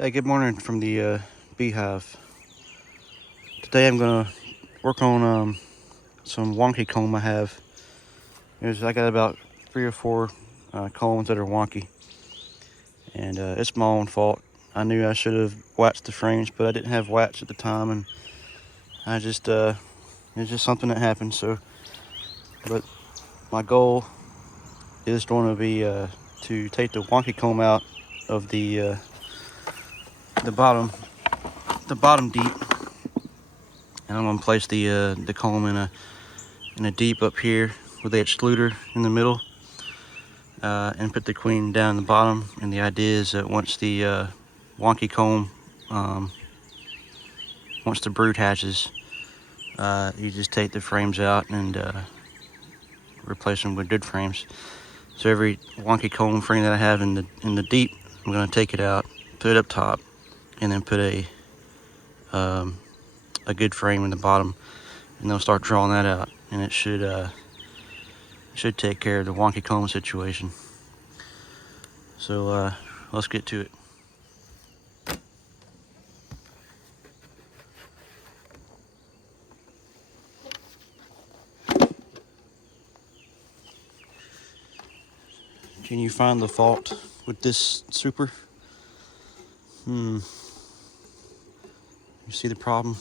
Hey, good morning from the beehive. Today I'm gonna work on some wonky comb I have. I got about 3 or 4 combs that are wonky, and it's my own fault. I knew I should have waxed the frames, but I didn't have wax at the time, and I just it's just something that happened. But my goal is going to be to take the wonky comb out of the bottom deep, and I'm gonna place the comb in a deep up here with the excluder in the middle, and put the queen down the bottom. And the idea is that once the wonky comb, once the brood hatches, you just take the frames out and replace them with good frames. So every wonky comb frame that I have in the deep, I'm gonna take it out, put it up top, and then put a good frame in the bottom, and they'll start drawing that out, and it should take care of the wonky comb situation. So let's get to it. Can you find the fault with this super? You see the problem?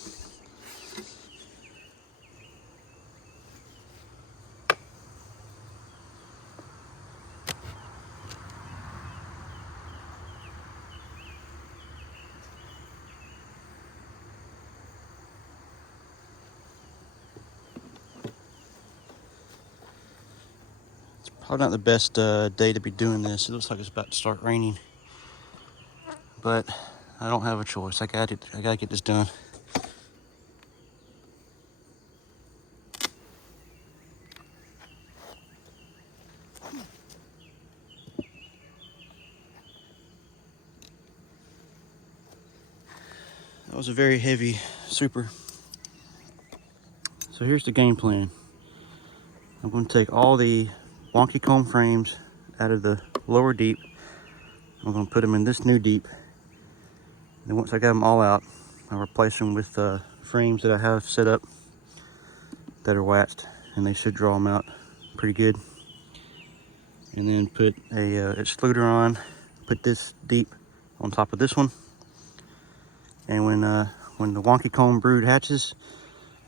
Probably not the best day to be doing this. It looks like it's about to start raining, but I don't have a choice. I gotta get this done. That was a very heavy super. So here's the game plan. I'm going to take all the wonky comb frames out of the lower deep. I'm going to put them in this new deep. And once I got them all out, I'll replace them with frames that I have set up that are waxed, and they should draw them out pretty good. And then put a excluder on, put this deep on top of this one. And when the wonky comb brood hatches,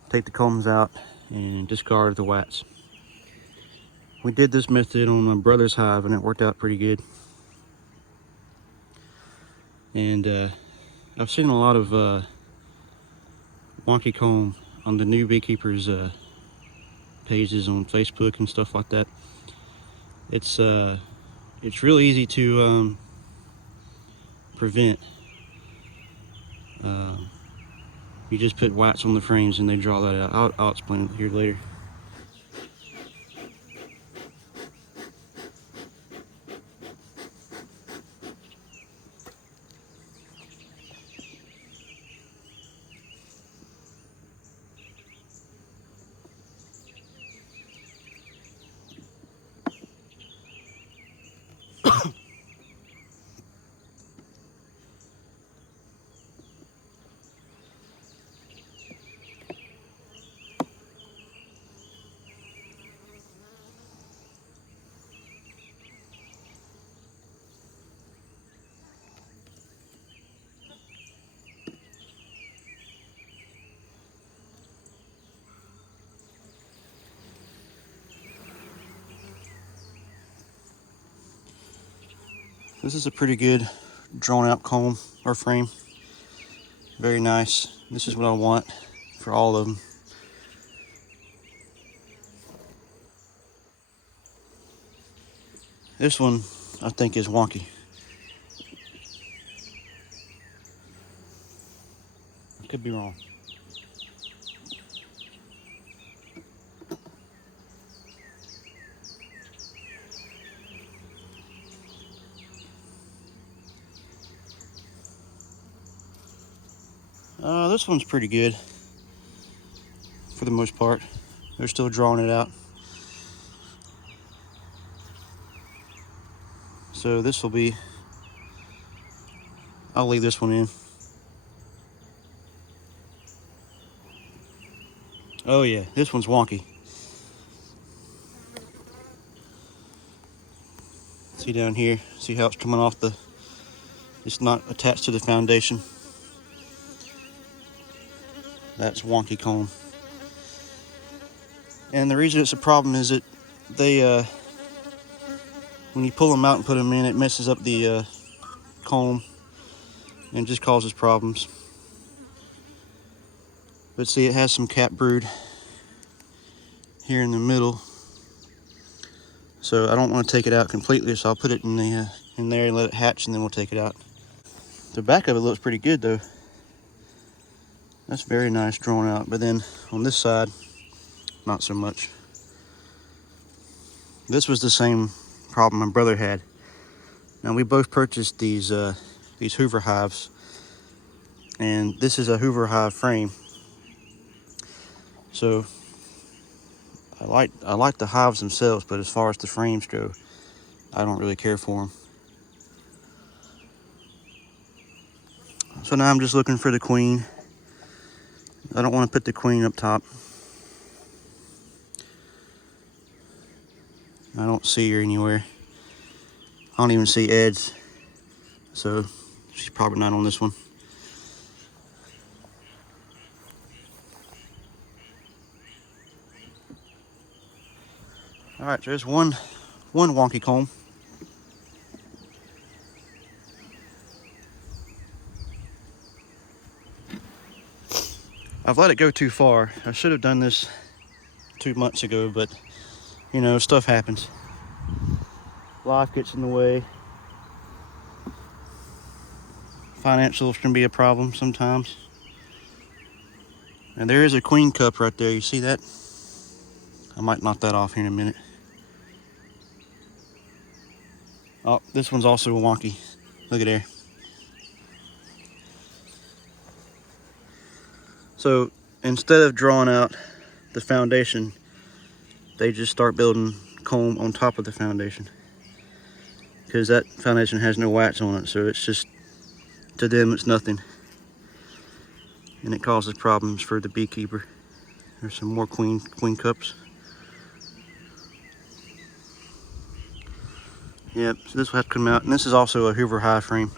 take the combs out and discard the wax. We did this method on my brother's hive, and it worked out pretty good. And I've seen a lot of wonky comb on the new beekeepers pages on Facebook and stuff like that. It's real easy to prevent. You just put wax on the frames and they draw that out. I'll explain it here later. This is a pretty good drawn out comb or frame. Very nice. This is what I want for all of them. This one I think is wonky. I could be wrong. This one's pretty good for the most part. They're still drawing it out. So this will be I'll leave this one in. Oh yeah, this one's wonky. See down here, see how it's coming off the, it's not attached to the foundation. That's wonky comb. And the reason it's a problem is that they, when you pull them out and put them in, it messes up the comb and just causes problems. But see, it has some cap brood here in the middle, so I don't want to take it out completely, so I'll put it in the in there and let it hatch, and then we'll take it out. The back of it looks pretty good though. That's very nice drawn out, but then on this side, not so much. This was the same problem my brother had. Now we both purchased these Hoover hives, and this is a Hoover hive frame. So I like the hives themselves, but as far as the frames go, I don't really care for them. So now I'm just looking for the queen. I don't want to put the queen up top. I don't see her anywhere. I don't even see Ed's, so she's probably not on this one. All right, there's one wonky comb. I've let it go too far. I should have done this 2 months ago, but you know, stuff happens. Life gets in the way. Financials can be a problem sometimes. And there is a queen cup right there. You see that? I might knock that off here in a minute. Oh, this one's also a wonky. Look at there. So instead of drawing out the foundation, they just start building comb on top of the foundation, because that foundation has no wax on it, so it's just, to them it's nothing, and it causes problems for the beekeeper. There's some more queen cups. Yep, so this will have to come out, and this is also a Hoover hive frame.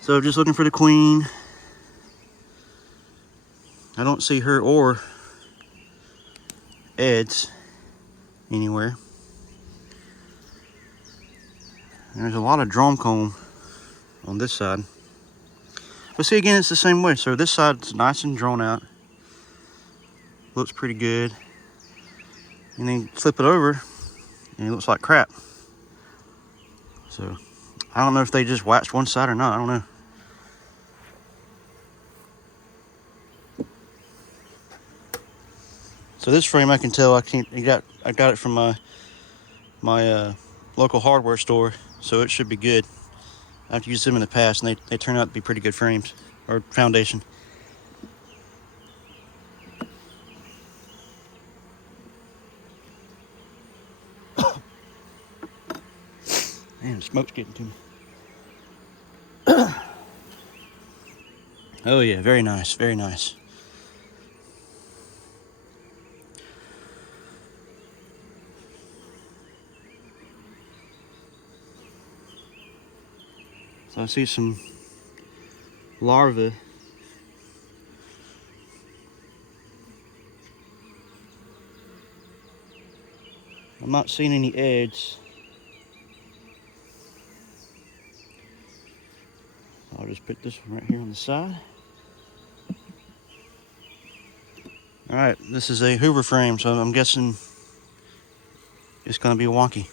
So just looking for the queen. I don't see her or Ed's anywhere. And there's a lot of drum comb on this side. But see, again, it's the same way. So this side's nice and drawn out. Looks pretty good. And then flip it over and it looks like crap. So I don't know if they just waxed one side or not. I don't know. So this frame, I can tell I got it from my local hardware store, so it should be good. I've used them in the past, and they turn out to be pretty good frames or foundation. Man, the smoke's getting to me. Oh yeah, very nice, very nice. So I see some larvae. I'm not seeing any eggs. I'll just put this one right here on the side. All right, this is a Hoover frame, so I'm guessing it's gonna be wonky.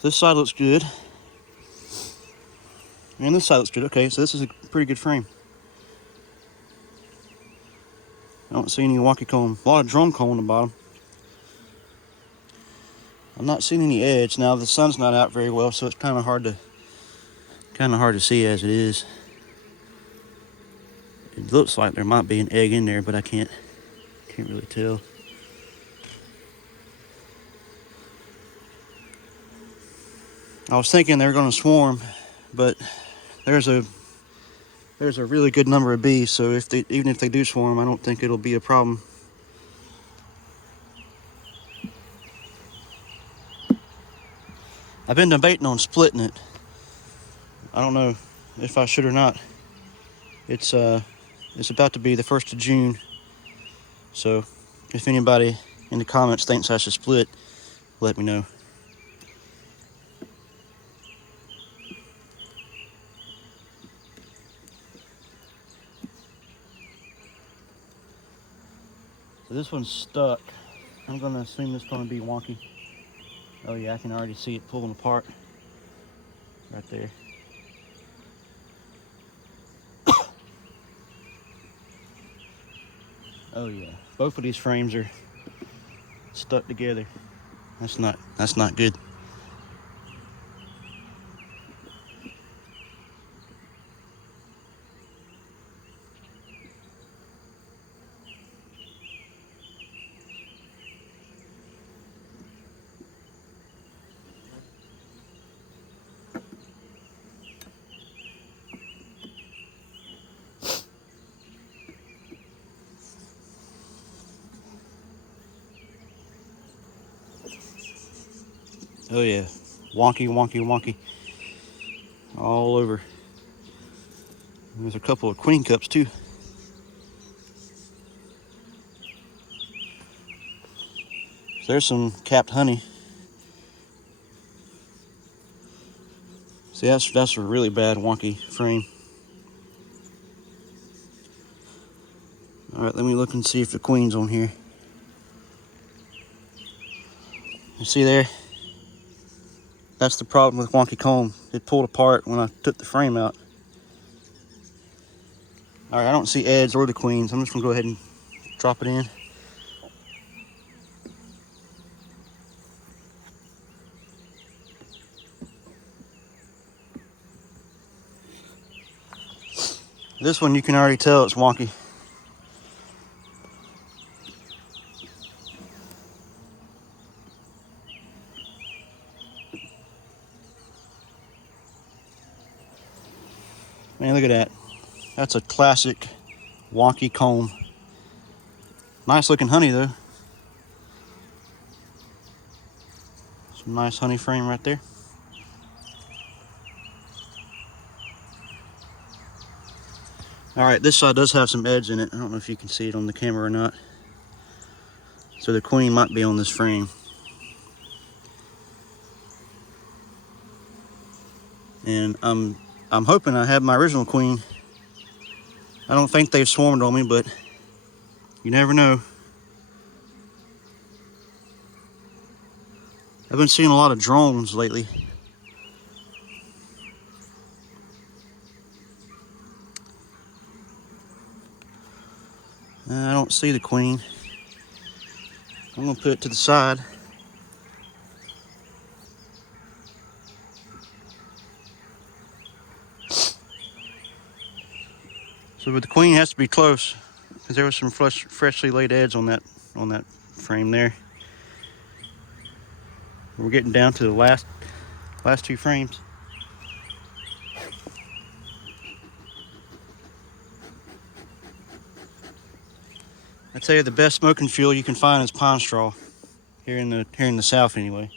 This side looks good. And this side looks good. Okay, so this is a pretty good frame. I don't see any wonky comb. A lot of drum comb on the bottom. I'm not seeing any edge. Now the sun's not out very well, so it's kind of hard to Kind of hard to see as it is. It looks like there might be an egg in there, but I can't really tell. I was thinking they were going to swarm, but there's a really good number of bees, so even if they do swarm, I don't think it'll be a problem. I've been debating on splitting it. I don't know if I should or not. It's about to be the 1st of June, so if anybody in the comments thinks I should split, let me know. So this one's stuck. I'm gonna assume this is gonna be Wonky. Oh yeah, I can already see it pulling apart right there. Oh yeah, both of these frames are stuck together. That's not good. Oh yeah, Wonky, Wonky, Wonky, all over. There's a couple of queen cups too. So there's some capped honey. See, that's a really bad Wonky frame. All right, let me look and see if the queen's on here. You see there? That's the problem with Wonky comb. It pulled apart when I took the frame out. All right, I don't see eggs or the queens. I'm just gonna go ahead and drop it in. This one you can already tell it's Wonky. Man, look at that. That's a classic Wonky comb. Nice looking honey though. Some nice honey frame right there. All right, this side does have some edge in it. I don't know if you can see it on the camera or not. So the queen might be on this frame. And I'm hoping I have my original queen. I don't think they've swarmed on me, but you never know. I've been seeing a lot of drones lately. I don't see the queen. I'm gonna put it to the side. So the queen has to be close, because there was some freshly laid eggs on that frame there. We're getting down to the last two frames. I tell you, the best smoking fuel you can find is pine straw here in the South anyway.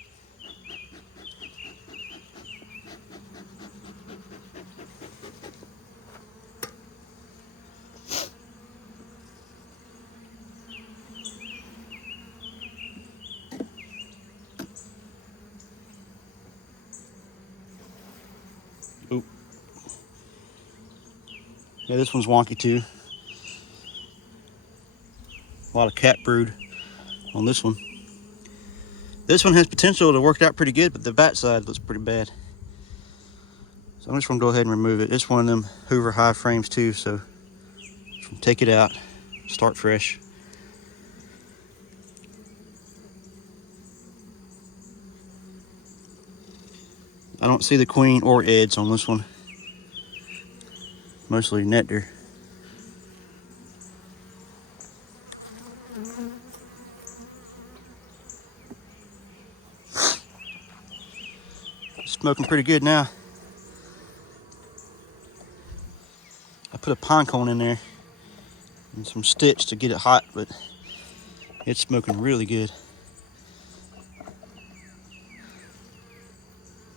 Oop. Yeah, this one's Wonky too. A lot of cat brood on this one. This one has potential to work out pretty good, but the back side looks pretty bad. So I'm just gonna go ahead and remove it. It's one of them Hoover high frames too, so take it out, start fresh. I don't see the queen or eggs on this one. mostly nectar. Smoking pretty good now. I put a pine cone in there and some sticks to get it hot, but it's smoking really good.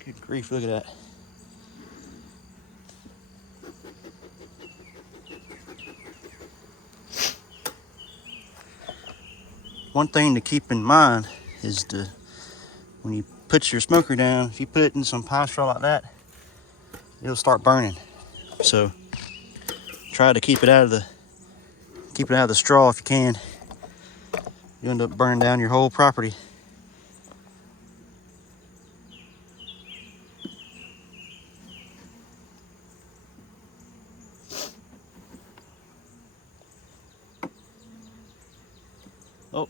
Good grief, look at that. One thing to keep in mind is when you put your smoker down, if you put it in some pine straw like that, it'll start burning. So try to keep it out of the straw if you can. You end up burning down your whole property. Oh,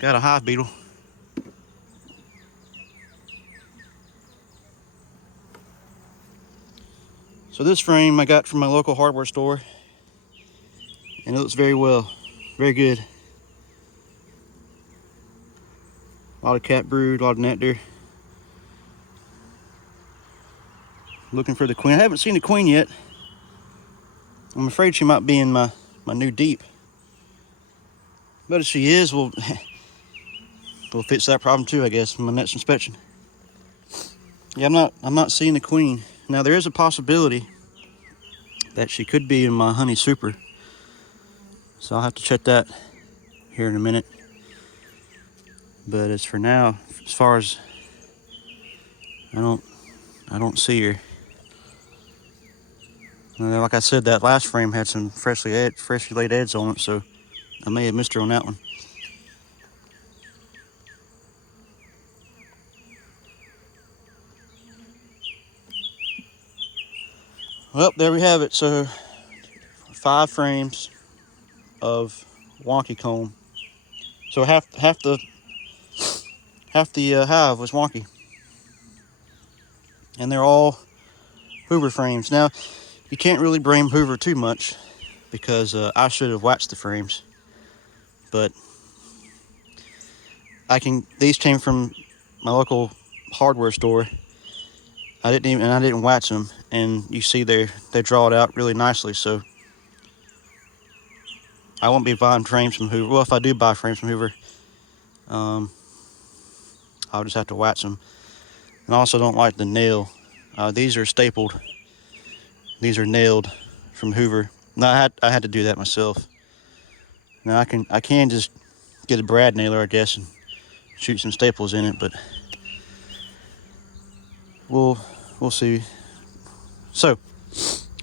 got a hive beetle. So this frame I got from my local hardware store, and it looks very good. A lot of cat brood, a lot of nectar. Looking for the queen. I haven't seen the queen yet. I'm afraid she might be in my new deep. But if she is, we'll fix that problem too, I guess, in my next inspection. Yeah, I'm not seeing the queen. Now there is a possibility that she could be in my honey super. So I'll have to check that here in a minute. But as for now, as far as I don't see her. Like I said, that last frame had some freshly laid eggs on it, so I may have missed her on that one. Well, there we have it. So 5 frames of wonky comb. So half the hive was wonky, and they're all Hoover frames. Now you can't really blame Hoover too much because I should have waxed the frames, but these came from my local hardware store. I didn't wax them, and you see they draw it out really nicely. So I won't be buying frames from Hoover. Well, if I do buy frames from Hoover, I'll just have to wax them. And I also don't like the nail. These are stapled. These are nailed from Hoover. Now I had to do that myself. Now I can just get a brad nailer, I guess, and shoot some staples in it, but we'll see. So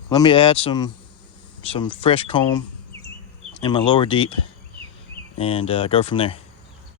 let me add some fresh comb in my lower deep and go from there.